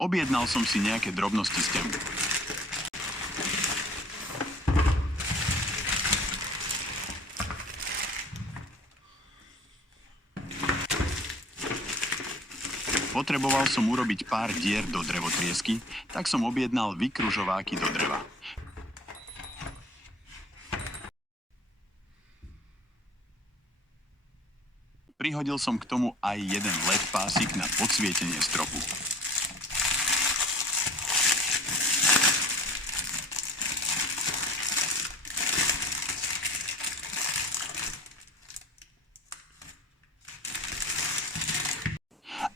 Objednal som si nejaké drobnosti z tempu. Potreboval som urobiť pár dier do drevotriesky, tak som objednal vykružováky do dreva. Prihodil som k tomu aj jeden LED pásik na podsvietenie stropu.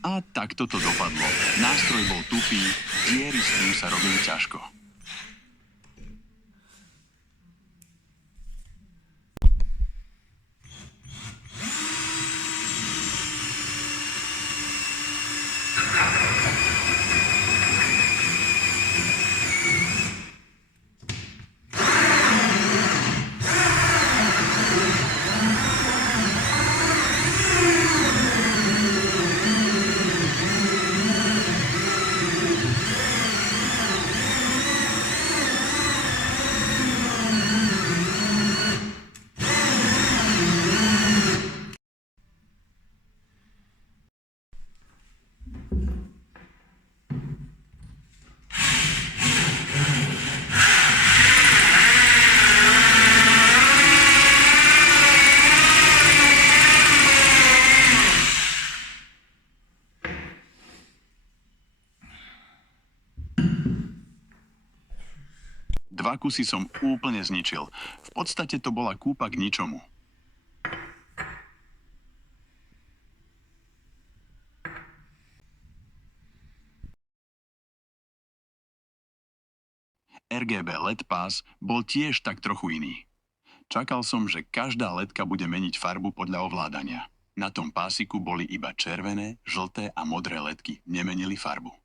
A takto to dopadlo. Nástroj bol tupý, diery s tým sa robili ťažko. Dva kusy som úplne zničil. V podstate to bola kúpa k ničomu. RGB LED pás bol tiež tak trochu iný. Čakal som, že každá ledka bude meniť farbu podľa ovládania. Na tom pásiku boli iba červené, žlté a modré ledky, nemenili farbu.